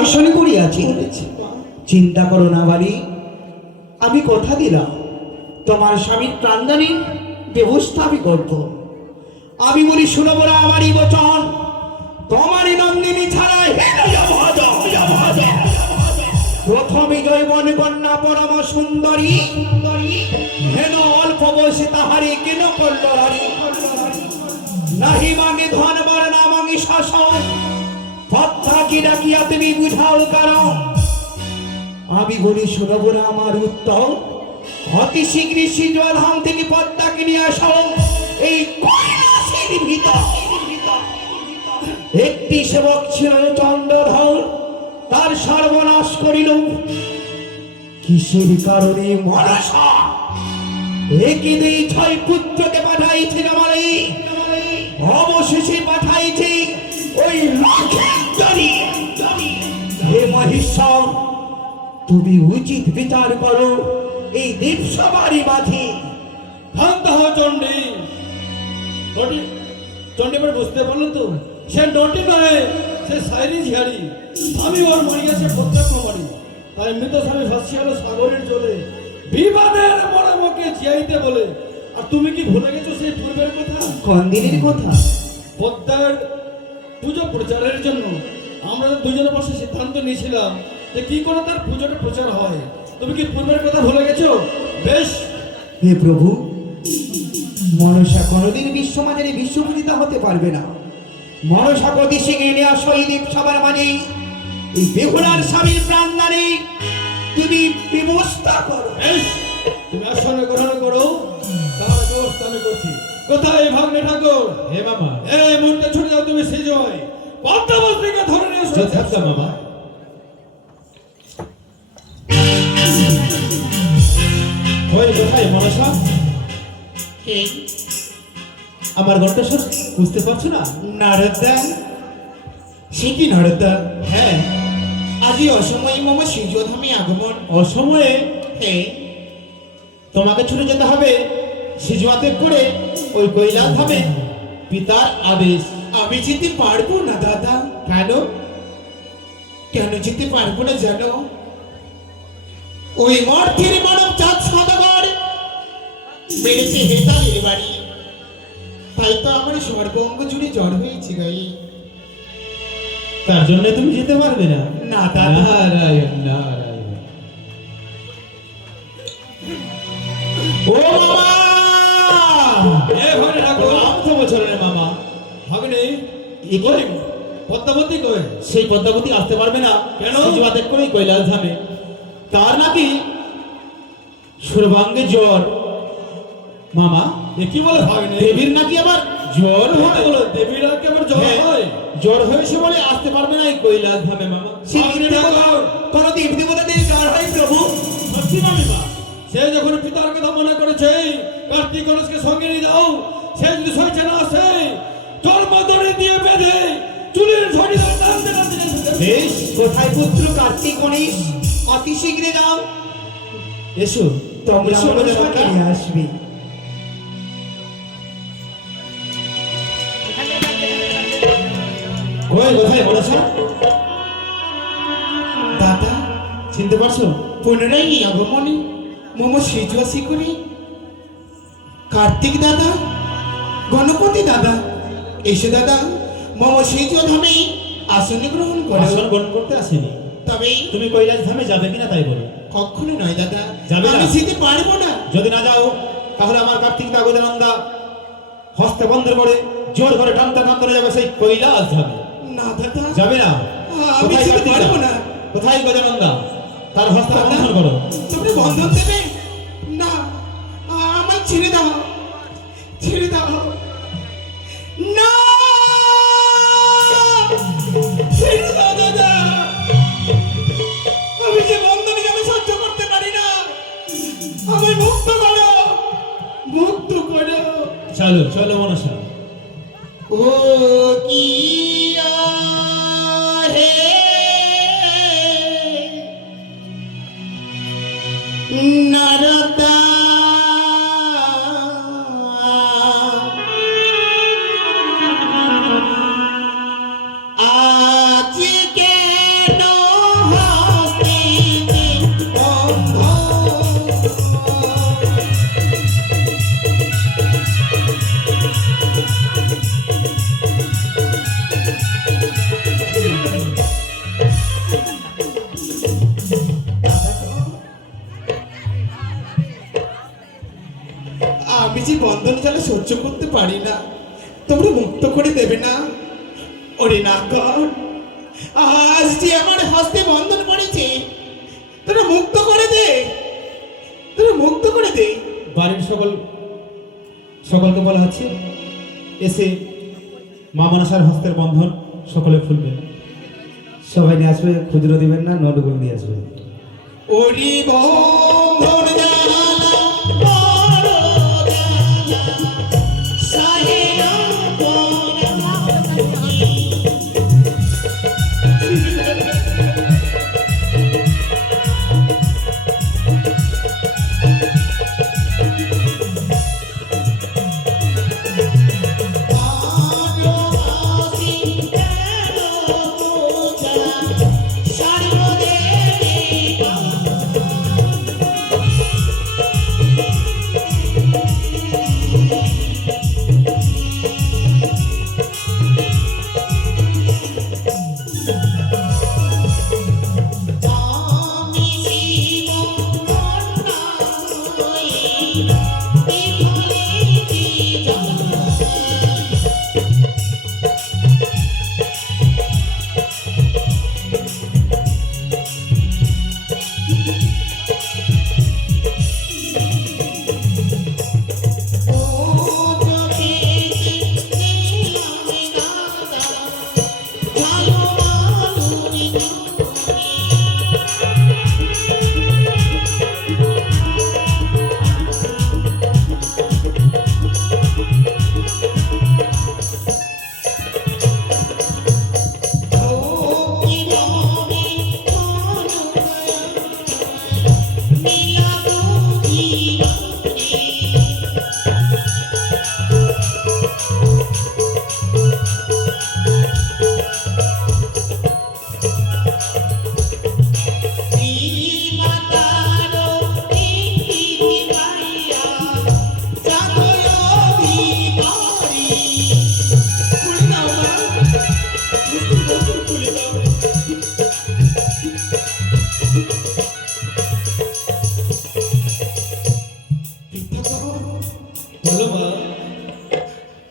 আসলে করিয়াছি। চিন্তা করো না বাড়ি, আমি কথা দিলাম তোমার স্বামীর প্রাণদানের ব্যবস্থা আমি করব। আমি বলি শুনবো না আমারই বচন, তোমারই নন্দিনী ছাড়াই প্রথমে জৈবন কন্যা পরম সুন্দরী হেন অল্প বয়সে তাহারে কেন করল হারি। নাহি মাগে ধনবার না মাগে শাসন, পথা কি ডাকিয়া তুমি বুঝাও কারণ। আমি বলি শুনবো না আমার উত্তর, অতি শীঘ্রই সিজলধাম থেকে পদ্মাকে নিয়ে আসো এই কৈলাসের ভিতর। একটি সেবক ছিল চন্দ্রধর, তার সর্বনাশ করিল কিসের কারণে? মনসা একই দুই ছয় পুত্রকে পাঠাইছে আমারে, অবশেষে পাঠাইছে ওই লক্ষেশ্বরী। হে মহেশ্বর, তুমি উচিত বিচার করো এই দেবসভারই মাঝে। শান্ত হও চণ্ডী। নটি চণ্ডী এবার বুঝতে পারলেন তো, সে নটি নয়, সে সাইরি ঝিয়ারি। আমি ওর মরিয়াছে প্রত্যক্ষ মারি, তাই মৃত স্বামী ভাসিয়ে হলো সাগরের জলে বিবাদের মরমকে জিয়াইতে বলে। আর তুমি কি ভুলে গেছো সেই পূর্বের কথা? কোন দিনের কথা? পদ্মার পুজো প্রচারের জন্য আমরা দুজনের বসে সিদ্ধান্ত নিয়েছিলাম যে কি করে তার পুজোটা প্রচার হয়। তুমি কি পূর্বের কথা ভুলে গেছো? বেশ। হে প্রভু, মনসা কোনদিন বিশ্বমানের বিশ্বপূজিতা হতে পারবে না। মনসা প্রতি শিখে নিয়ে আসো এই দেবসভার মাঝে, এই বেহুলার স্বামীর প্রাণদানে তুমি ব্যবস্থা করো। বেশ, তুমি আসনে গ্রহণ করো, তার ব্যবস্থা আমি করছি। কোথায় ভাগ্নে ঠাকুর? হে মামা, এই মুহূর্তে ছুটে যাও তুমি সিজয়, পদ্মাবতীকে ধরে নিয়ে এসো। আচ্ছা মামা। ওই কোথায় মনসা? আমার গল্পেশ্বর বুঝতে পারছো না? নারদা, সে কি নারদা? হ্যাঁ, আজই অসময়ে মম সিজধামে আগমন। অসময়ে হে, তোমাকে ছুটে যেতে হবে সিজুয়াতে করে ওই কৈলাস ধামে। পিতার আদেশ। আমি যেতে পারবো না দাদা। কেন? কেন যেতে পারবো না জানো? ওই মর্থের মানব চাঁদ সদাগর বেড়েছে হেতালের বাড়ি, তাই তো আমার সর্বঙ্গ জুড়ে জ্বর হয়েছে গায়ে। তার জন্য তুমি যেতে পারবে না? না দাদা। নারায়ণ নারায়ণ। ও মামা! এ ভাগ্নে ঠাকুর, রাম তো বছরের মামা। ভাগ্নে এ করে পদ্মাবতী কই? সেই পদ্মাবতী আসতে পারবে না। কেন? সিজুয়াতে করেই কৈলাস ধামে। তার নাকি সর্বাঙ্গে জ্বর। মামা, এ কি বলে ভাগ্নে? দেবীর নাকি আবার জ্বর ভাগ্নে হয়। বলো দেবীরা কি আবার জ্বর হ্যাঁ, হয়? জ্বর হয়েছে বলে আসতে পারবে না এই কৈলাস ধামে মামা। ভাগ্নে ঠাকুর, কোন দেব দেবতাদের জ্বর হয় প্রভু? সত্যি মামিমা? সে যখন পিতার কথা মনে করেছে কার্তিক গণেশকে সঙ্গে নিয়ে যাও, সে যদি সইছে না আসে জন্মদড়ি দিয়ে বেঁধে চুলের ঝড়ি ধরে টানতে টানতে টানতে বেশ, কোথায় পুত্র কার্তিক গণেশ? অতি শীঘ্রে যাও, এসো তোমরা এসো আমাদের মনসা। সঙ্গে নিয়ে আসবে। কই কোথায় মনসা? দাদা, চিনতে পারছো? পুনরায় এই আগমনে মম সিজুয়াসি করে কার্তিক দাদা, গণপতি দাদা, এসে দাদা মম সিজধামে আসন গ্রহণ করো। আসন গ্রহণ করতে আসেনি। তবে তুমি কৈলাস ধামে যাবে কিনা তাই বলো। কখনো নয় দাদা, যাবে না? আমি যেতে পারবো না। যদি না যাও তাহলে আমার কার্তিক গজনন্দা হস্তে বন্ধ করে জোর করে টানতে টানতে যাবে সেই কৈলাস ধামে। না দাদা, যাবে না? আমি কোথায় যেতে কার্তিক পারবো দা? না। কোথায় গজনন্দা? তার হস্তে দাদা, বন্ধন করো। তুমি বন্ধন দেবে না? আমায় ছেড়ে দাও, ছেড়ে দাও না, ছেড়ে দাও দাদা। আমি যে বন্ধনকে আমি সহ্য করতে পারি না, আমায় মুক্ত করো, মুক্ত করো। চলো চলো মনসা। ও কি হে নারদা, আজ কেন সহ্য করতে পারি না, তোমরা মুক্ত করে দেবে না? ওরে না কর, আজ যে আমার হস্তে বন্ধন করেছে, তোরা মুক্ত করে দে, তোরা মুক্ত করে দে। বাড়ির সকলকে বলা হচ্ছে এসে মা মনসার হস্তের বন্ধন সকলে খুলবেন। সবাই নিয়ে আসবে, খুচরো দিবেন না, নোটগুলো নিয়ে আসবে। ওরে বন্ধন জানা বড় জানা, সাহেরা বলো মা,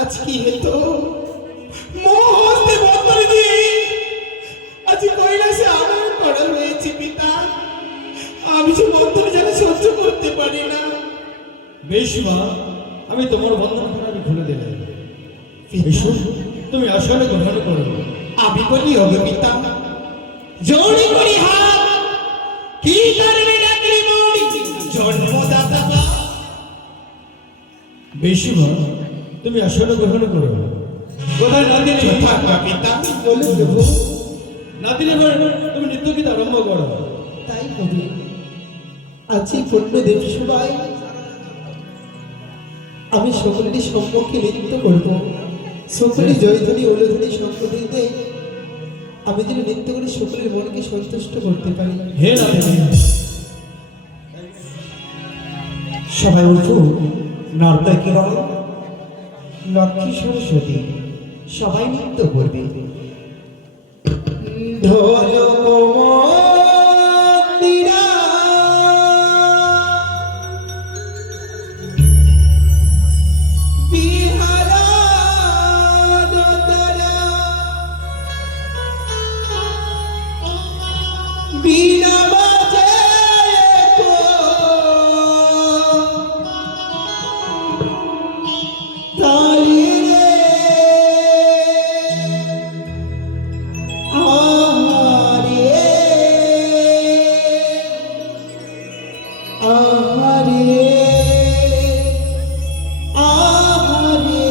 আজ কি হতো? মহস্তে বন্ধন দিয়ে আজ কৈলাসে আনয়ন করা হয়েছে পিতা। আমি যে বন্ধন যেন সহ্য করতে পারি না। বেশ মা, আমি তোমার বন্ধন আমি খুলে দিলাম। এসো, তুমি আসলে গ্রহণ করো। আমি বলি হবে পিতা, জোড়ি করি হাত, কি করবে ডাকলি মরি জন্মদাতা বা। বেশ মা, তুমি আসলে গ্রহণ করো। কোথায় না দিলে থাকবা পিতা, বলে দেবো, না দিলে তুমি নৃত্য গীত আরম্ভ করো। তাই হবে। আজই পূর্ণদেব সবাই আমি সকলেরই সম্মুখে নৃত্য করবো। সকলে জয়ধ্বনি ওলধ্বনি শঙ্খ দিতে আমি যেন নৃত্য করে সকলের মনকে সন্তুষ্ট করতে পারি। হে রাধে, সবাই উঠো, নর্তকী লক্ষ্মী সরস্বতী সবাই নৃত্য করবে। ঢোল কোমন্দিরা বিহারা দোতারা বীণা বাজে কো তালি রে আহারে আহারে আহারে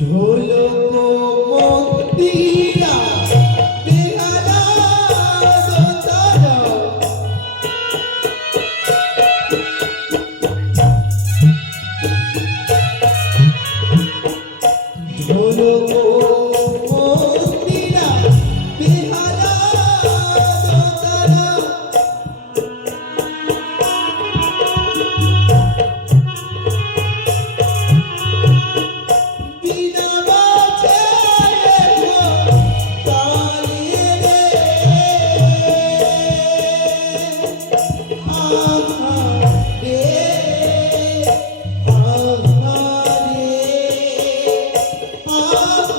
ঢোলক মন্দিরা বেহালা দোতারা ঢোলক মন্দিরা বেহালা দোতারা বীণা বাজে গো তালি রে আহারে আ